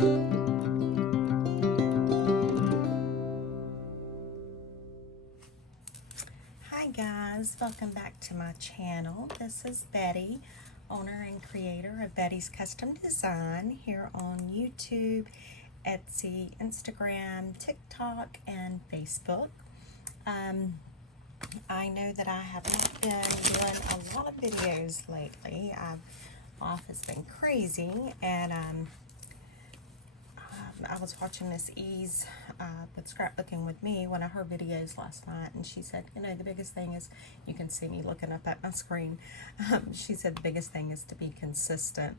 Hi guys, welcome back to my channel. This is Betty, owner and creator of Betty's Custom Design here on YouTube, Etsy, Instagram, TikTok, and Facebook. I know that I haven't been doing a lot of videos lately. Life has been crazy, and I was watching Miss Ease with Scrapbooking with Me, one of her videos last night, and she said, you know, the biggest thing is, you can see me looking up at my screen, she said the biggest thing is to be consistent,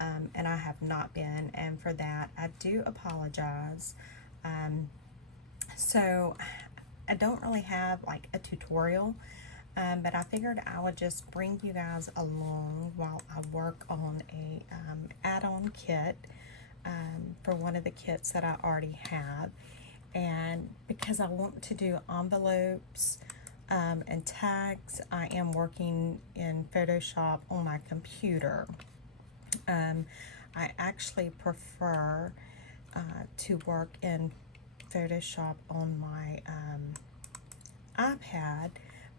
and I have not been, and for that I do apologize. So I don't really have like a tutorial, but I figured I would just bring you guys along while I work on a add-on kit for one of the kits that I already have. And because I want to do envelopes and tags, I am working in Photoshop on my computer. I actually prefer to work in Photoshop on my iPad,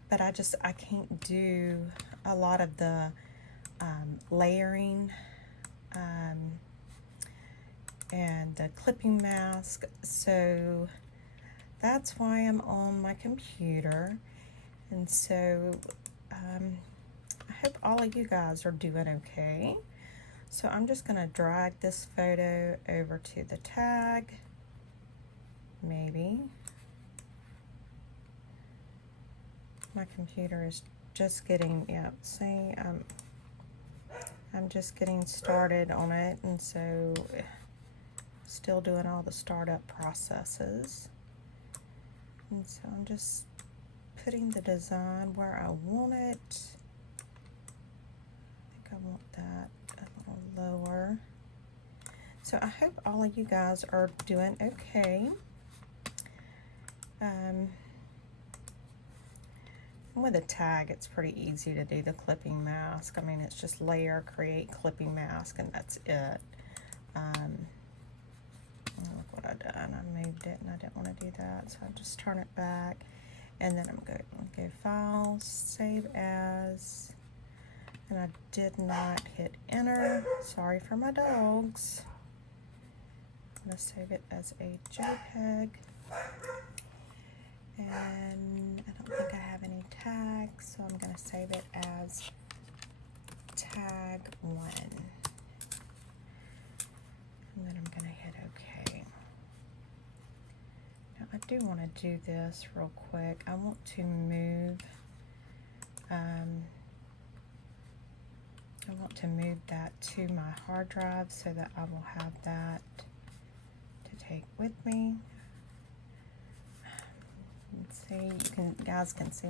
but I can't do a lot of the layering and the clipping mask, so that's why I'm on my computer. And so I hope all of you guys are doing okay. So I'm just gonna drag this photo over to the tag, maybe. My computer is just getting, yeah, see, I'm just getting started on it, and so still doing all the startup processes. And so I'm just putting the design where I want it. I think I want that a little lower. So I hope all of you guys are doing okay. With a tag, it's pretty easy to do the clipping mask. I mean, it's just layer, create, clipping mask, and that's it. Look what I done. I moved it and I didn't want to do that, so I just turn it back, and then I'm going to go File, Save As, and I did not hit Enter. Sorry for my dogs. I'm going to save it as a JPEG. And I don't think I have any tags, so I'm going to save it as tag 1. And then I'm going to hit OK. Now I do want to do this real quick. I want to move that to my hard drive so that I will have that to take with me. See, guys can see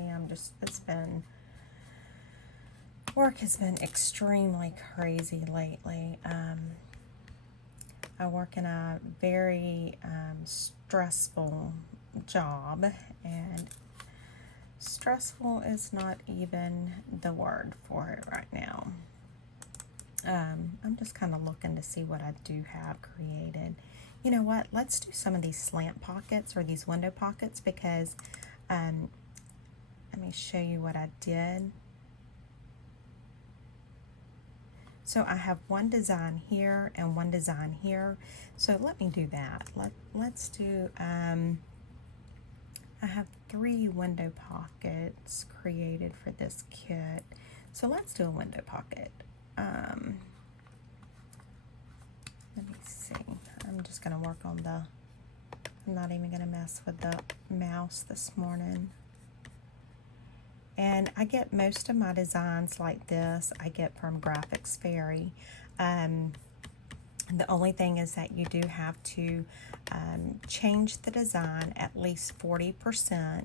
work has been extremely crazy lately. I work in a very stressful job, and stressful is not even the word for it right now. I'm just kind of looking to see what I do have created. You know what, let's do some of these slant pockets, or these window pockets, because let me show you what I did. So I have one design here and one design here, so let me do that. Let's do I have 3 window pockets created for this kit, so let's do a window pocket. Let me see. I'm just going to work on I'm not even going to mess with the mouse this morning. And I get most of my designs like this, I get from Graphics Fairy. The only thing is that you do have to change the design at least 40%.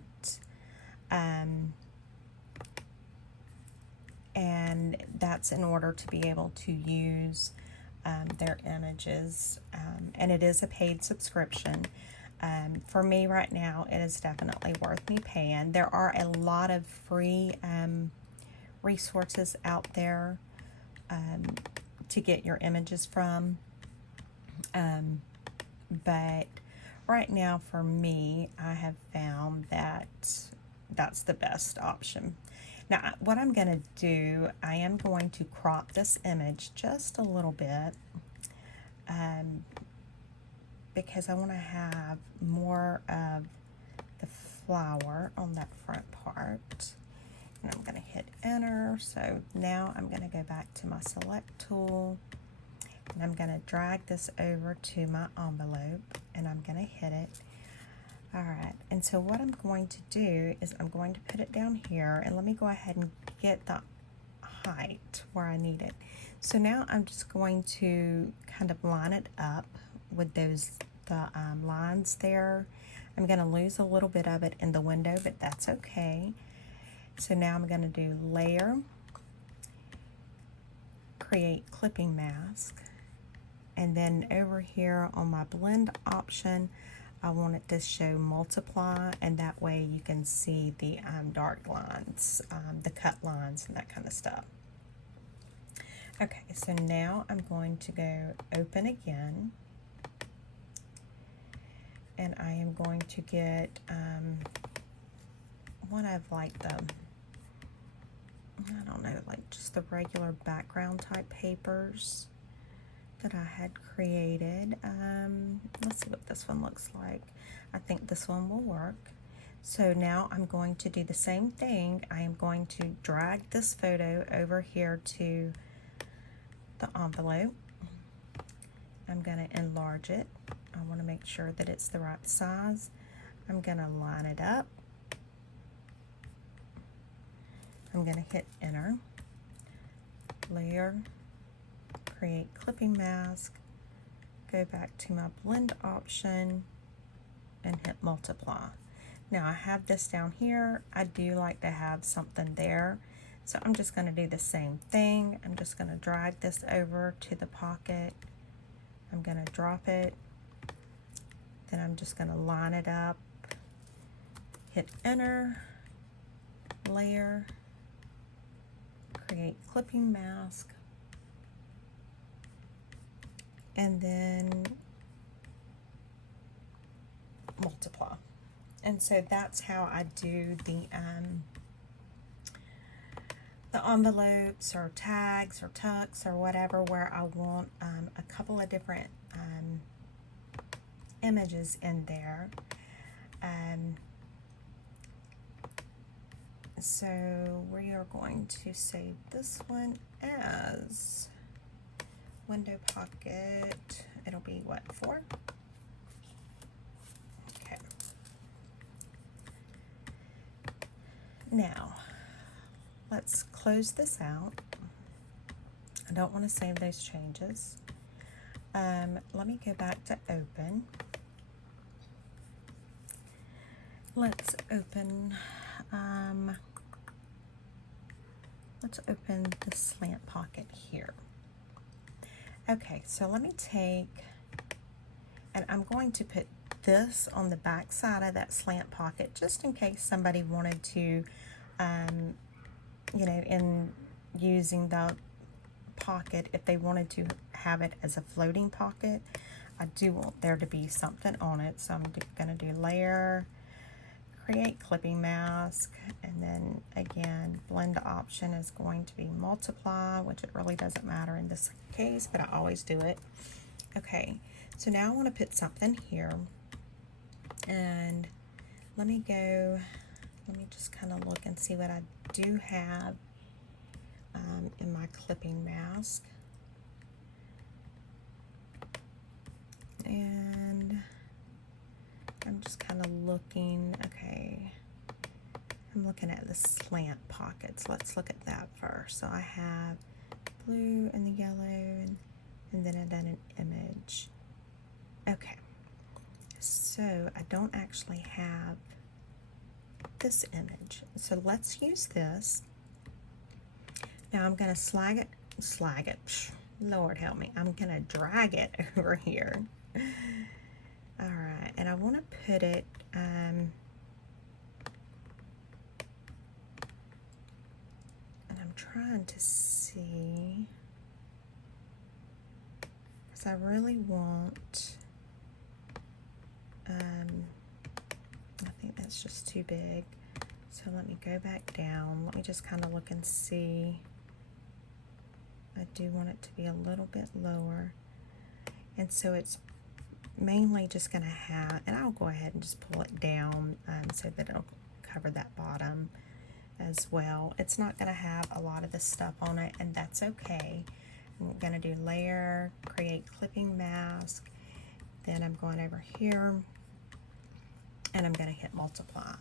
And that's in order to be able to use their images, and it is a paid subscription. For me right now, it is definitely worth me paying. There are a lot of free resources out there to get your images from. But right now for me, I have found that that's the best option. Now, what I'm going to do, I am going to crop this image just a little bit because I want to have more of the flower on that front part. And I'm going to hit enter. So now I'm going to go back to my select tool and I'm going to drag this over to my envelope and I'm going to hit it. All right, and so what I'm going to do is I'm going to put it down here, and let me go ahead and get the height where I need it. So now I'm just going to kind of line it up with the lines there. I'm going to lose a little bit of it in the window, but that's okay. So now I'm going to do layer, create clipping mask, and then over here on my blend option, I want it to show multiply, and that way you can see the dark lines, the cut lines and that kind of stuff. Okay, so now I'm going to go open again, and I am going to get one of like the, I don't know, like just the regular background type papers that I had created. Let's see what this one looks like. I think this one will work. So now I'm going to do the same thing. I am going to drag this photo over here to the envelope. I'm going to enlarge it. I want to make sure that it's the right size. I'm going to line it up. I'm going to hit enter, layer, create clipping mask, go back to my blend option and hit multiply. Now I have this down here. I do like to have something there, so I'm just going to do the same thing. I'm just going to drag this over to the pocket. I'm going to drop it, then I'm just going to line it up, hit enter, layer, create clipping mask, and then multiply. And so that's how I do the envelopes or tags or tucks or whatever, where I want a couple of different images in there. So we are going to save this one as window pocket. It'll be what, 4? Okay. Now let's close this out. I don't want to save those changes. Let me go back to open. Let's open the slant pocket here. Okay, so let me take, and I'm going to put this on the back side of that slant pocket, just in case somebody wanted to, you know, in using the pocket, if they wanted to have it as a floating pocket. I do want there to be something on it, so I'm going to do layer, create clipping mask, and then again blend option is going to be multiply, which it really doesn't matter in this case, but I always do it. Okay, so now I want to put something here, and let me just kind of look and see what I do have in my clipping mask. And I'm just kind of looking. Okay, I'm looking at the slant pockets. Let's look at that first. So I have blue and the yellow, and then I've done an image. Okay, so I don't actually have this image, so let's use this. Now I'm going to slag it, Lord help me, I'm going to drag it over here. All right, and I want to put it, and I'm trying to see, because because I really want, I think that's just too big. So let me go back down. Let me just kind of look and see. I do want it to be a little bit lower. And so it's mainly just going to have, and I'll go ahead and just pull it down so that it'll cover that bottom as well. It's not going to have a lot of the stuff on it, and that's okay. I'm going to do layer, create clipping mask, then I'm going over here and I'm going to hit multiply.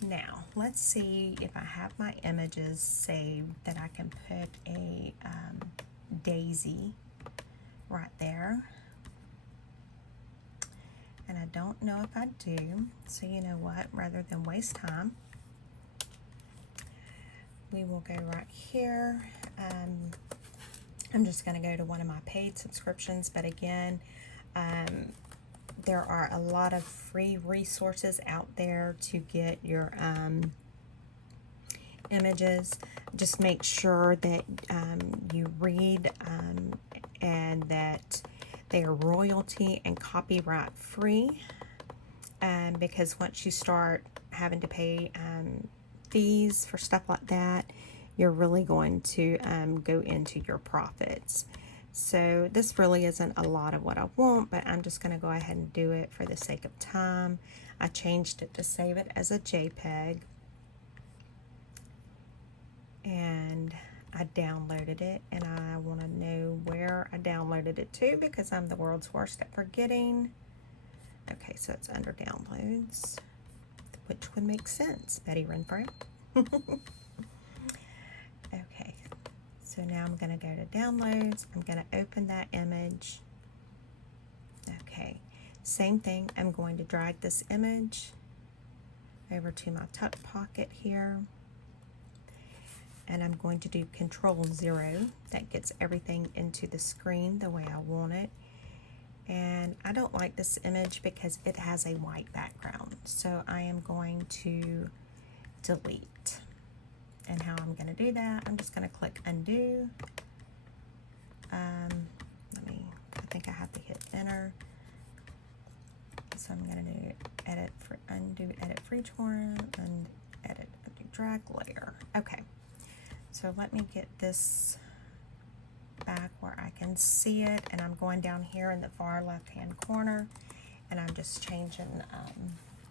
Now let's see if I have my images saved that I can put a daisy right there, and I don't know if I do, so you know what, rather than waste time, we will go right here. I'm just going to go to one of my paid subscriptions, but again, there are a lot of free resources out there to get your images. Just make sure that you read and that they are royalty and copyright free, because once you start having to pay fees for stuff like that, you're really going to go into your profits. So this really isn't a lot of what I want, but I'm just going to go ahead and do it for the sake of time. I changed it to save it as a JPEG, and I downloaded it, and I want to know where I downloaded it to because I'm the world's worst at forgetting. Okay, so it's under downloads, which would make sense, Betty Renfro. Okay, so now I'm going to go to downloads. I'm going to open that image. Okay, same thing. I'm going to drag this image over to my tuck pocket here, and I'm going to do Control-0. That gets everything into the screen the way I want it. And I don't like this image because it has a white background, so I am going to delete. And how I'm going to do that, I'm just going to click undo. I think I have to hit enter. So I'm going to do edit for undo, edit for each one, and edit, undo, drag layer. Okay, so let me get this back where I can see it, and I'm going down here in the far left hand corner, and I'm just changing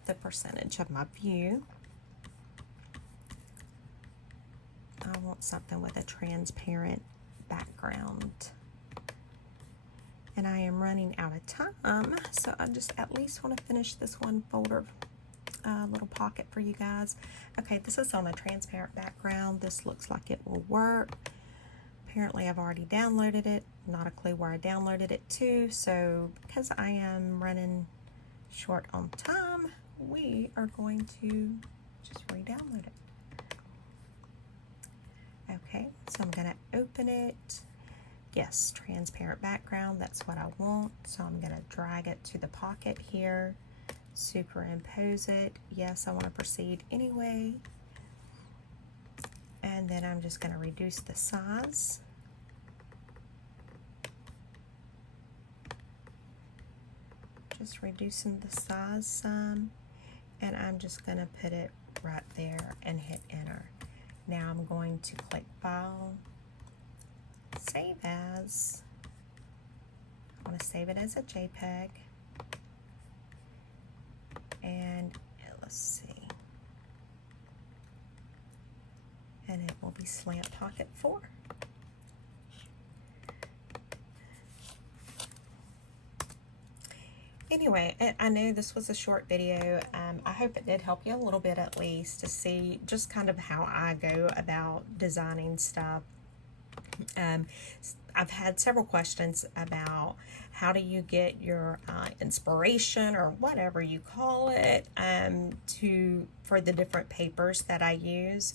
the percentage of my view. I want something with a transparent background, and I am running out of time, so I just at least want to finish this one folder little pocket for you guys. Okay, this is on a transparent background. This looks like it will work. Apparently I've already downloaded it, not a clue where I downloaded it to, so because I am running short on time, we are going to just re-download it. Okay, so I'm going to open it. Yes, transparent background, that's what I want. So I'm going to drag it to the pocket here, superimpose it. Yes, I want to proceed anyway. And then I'm just going to reduce the size. Just reducing the size some. And I'm just going to put it right there and hit enter. Now I'm going to click File, Save As. I want to save it as a JPEG. And let's see. And it will be Slant Pocket 4. Anyway, I know this was a short video. I hope it did help you a little bit at least to see just kind of how I go about designing stuff. I've had several questions about how do you get your inspiration, or whatever you call it, for the different papers that I use.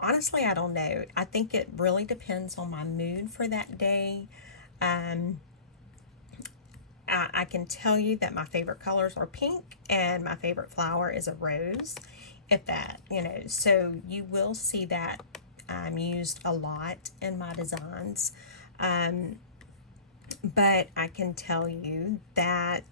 Honestly, I don't know. I think it really depends on my mood for that day. I can tell you that my favorite colors are pink, and my favorite flower is a rose, if that, so you will see that used a lot in my designs. but I can tell you that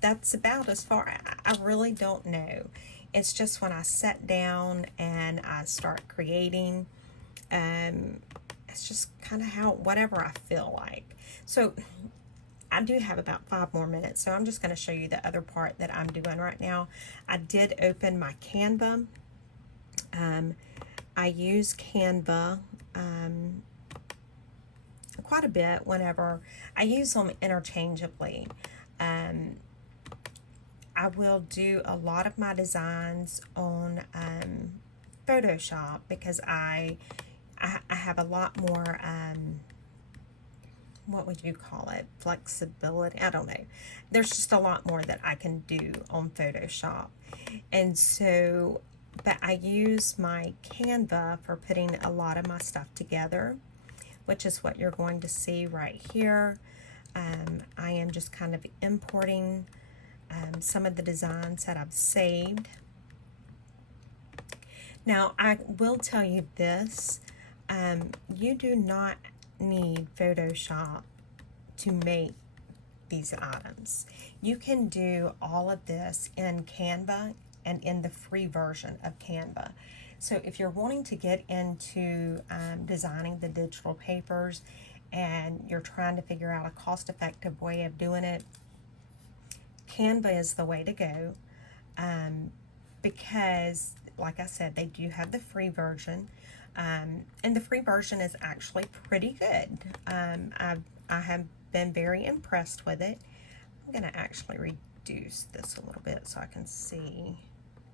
that's about as far. I really don't know. It's just when I sit down and I start creating, it's just kind of how, whatever I feel like. So I do have about 5 more minutes, so I'm just going to show you the other part that I'm doing right now. I did open my Canva. I use Canva quite a bit whenever I use them interchangeably. I will do a lot of my designs on Photoshop because I have a lot more, what would you call it, flexibility, I don't know. There's just a lot more that I can do on Photoshop. And so, but I use my Canva for putting a lot of my stuff together, which is what you're going to see right here. I am just kind of importing some of the designs that I've saved. Now, I will tell you this, you do not need Photoshop to make these items. You can do all of this in Canva and in the free version of Canva. So if you're wanting to get into designing the digital papers and you're trying to figure out a cost-effective way of doing it, Canva is the way to go, because, like I said, they do have the free version, and the free version is actually pretty good. I have been very impressed with it. I'm going to actually reduce this a little bit so I can see.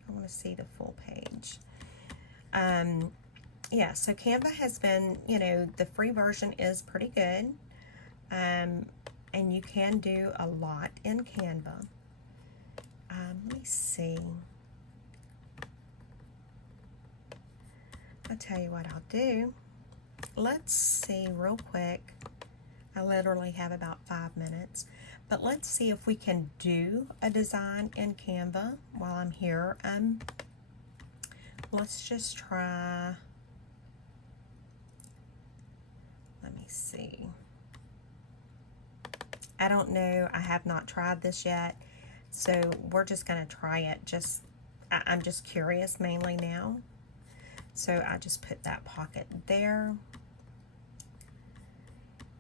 I want to see the full page. Yeah, so Canva has been, you know, the free version is pretty good. And you can do a lot in Canva. Let me see. I'll tell you what I'll do. Let's see real quick. I literally have about 5 minutes. But let's see if we can do a design in Canva while I'm here. Let's just try. Let me see. I don't know. I have not tried this yet. So we're just going to try it. I'm just curious mainly now. So I just put that pocket there.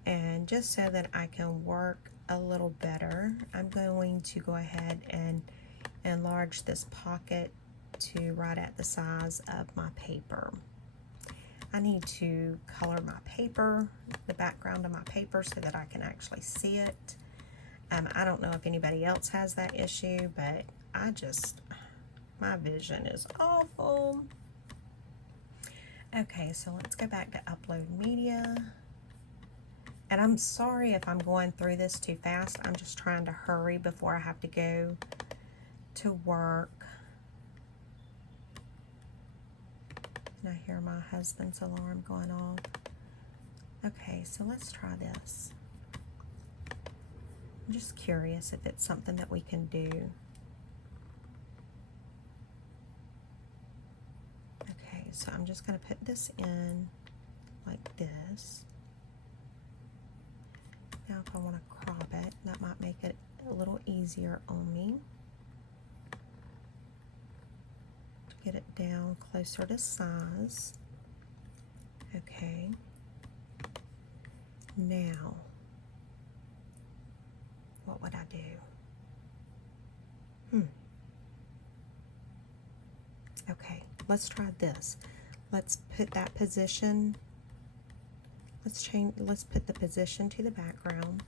And just so that I can work a little better, I'm going to go ahead and enlarge this pocket to right at the size of my paper. I need to color my paper, the background of my paper, so that I can actually see it. I don't know if anybody else has that issue, but my vision is awful. Okay, so let's go back to upload media. And I'm sorry if I'm going through this too fast. I'm just trying to hurry before I have to go to work. And I hear my husband's alarm going off. Okay, so let's try this. I'm just curious if it's something that we can do. Okay, so I'm just going to put this in like this. Now if I want to crop it, that might make it a little easier on me to get it down closer to size. Okay. Now, what would I do? Okay, let's try this. Let's put that position. Let's put the position to the background.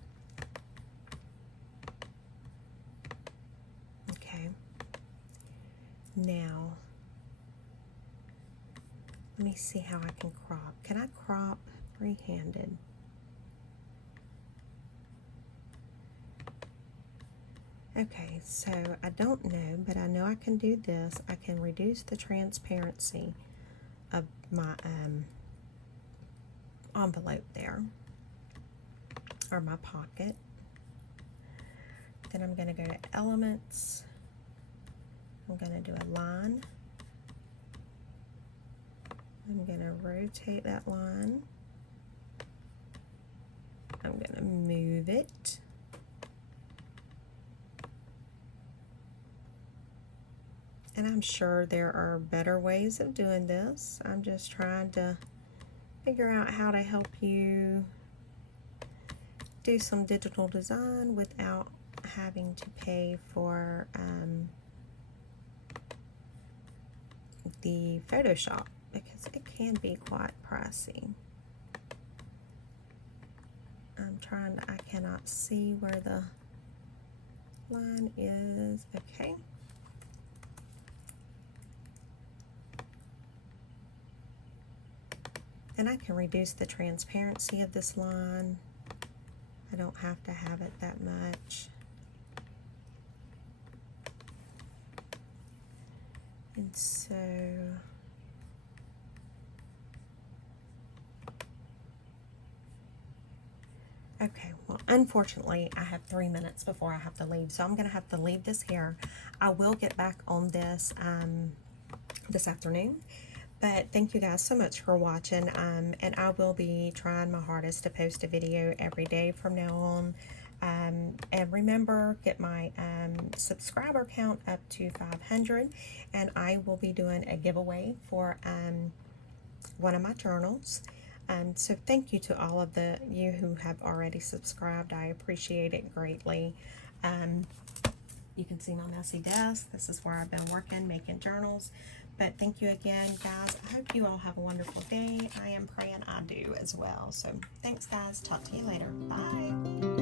Okay. Now, let me see how I can crop. Can I crop three-handed? Okay, so I don't know, but I know I can do this. I can reduce the transparency of my envelope there, or my pocket. Then I'm going to go to elements. I'm going to do a line. I'm going to rotate that line. I'm going to move it. And I'm sure there are better ways of doing this. I'm just trying to figure out how to help you do some digital design without having to pay for the Photoshop, because it can be quite pricey. I cannot see where the line is. Okay. And I can reduce the transparency of this line. I don't have to have it that much. And so, okay, well, unfortunately, I have 3 minutes before I have to leave, so I'm going to have to leave this here. I will get back on this this afternoon. But thank you guys so much for watching, and I will be trying my hardest to post a video every day from now on. And remember, get my subscriber count up to 500, and I will be doing a giveaway for one of my journals. So thank you to all of you who have already subscribed. I appreciate it greatly. You can see my messy desk. This is where I've been working, making journals. But thank you again, guys. I hope you all have a wonderful day. I am praying I do as well. So thanks, guys. Talk to you later. Bye.